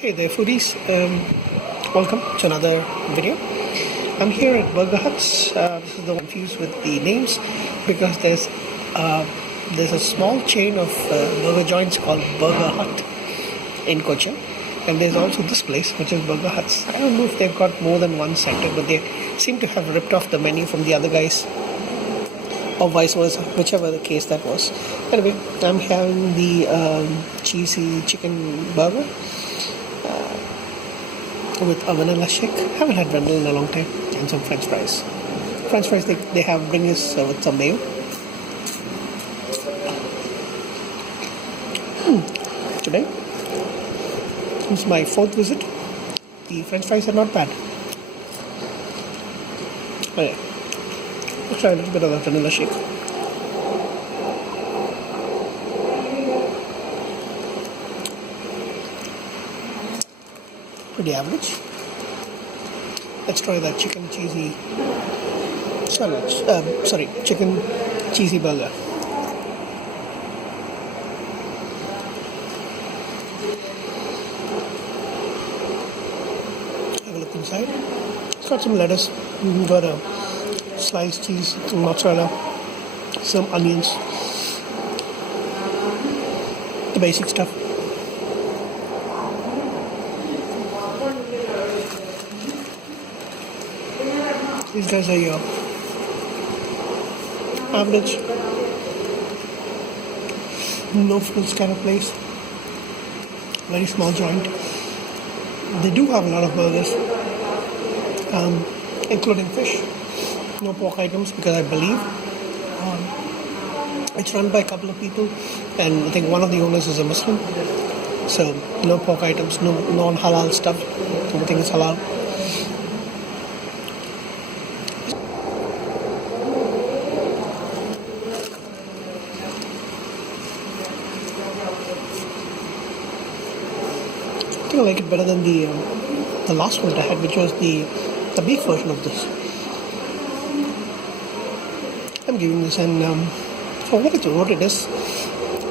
Hey there foodies, welcome to another video. I'm here at Burger Hutz. This is the one confused with the names because there's a small chain of burger joints called Burger Hut in Cochin, and there's also this place which is Burger Hutz. I don't know if they've got more than one center, but they seem to have ripped off the menu from the other guys, or vice versa, whichever the case that was. Anyway, I'm having the cheesy chicken burger with a vanilla shake. Haven't had vanilla in a long time, and some French fries. French fries they have bring us with some mayo. Today, this is my fourth visit. The French fries are not bad. Oh yeah, let's try a little bit of the vanilla shake. Pretty average. Let's try that chicken cheesy sandwich. Chicken cheesy burger. Have a look inside. It's got some lettuce, got a sliced cheese, some mozzarella, some onions, the basic stuff. These guys are your average, no frills kind of place. Very small joint. They do have a lot of burgers, including fish. No pork items because I believe it's run by a couple of people, and I think one of the owners is a Muslim. So no pork items, no non-halal stuff. Everything is halal. I think I like it better than the last one that I had, which was the beef version of this. I'm giving this an for what it is,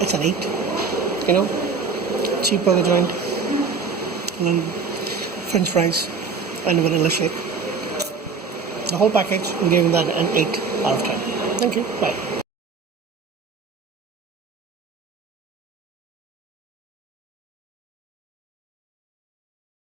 it's an 8. You know, cheap burger joint, and then French fries and vanilla shake. The whole package, I'm giving that an 8 out of 10. Thank you. Bye.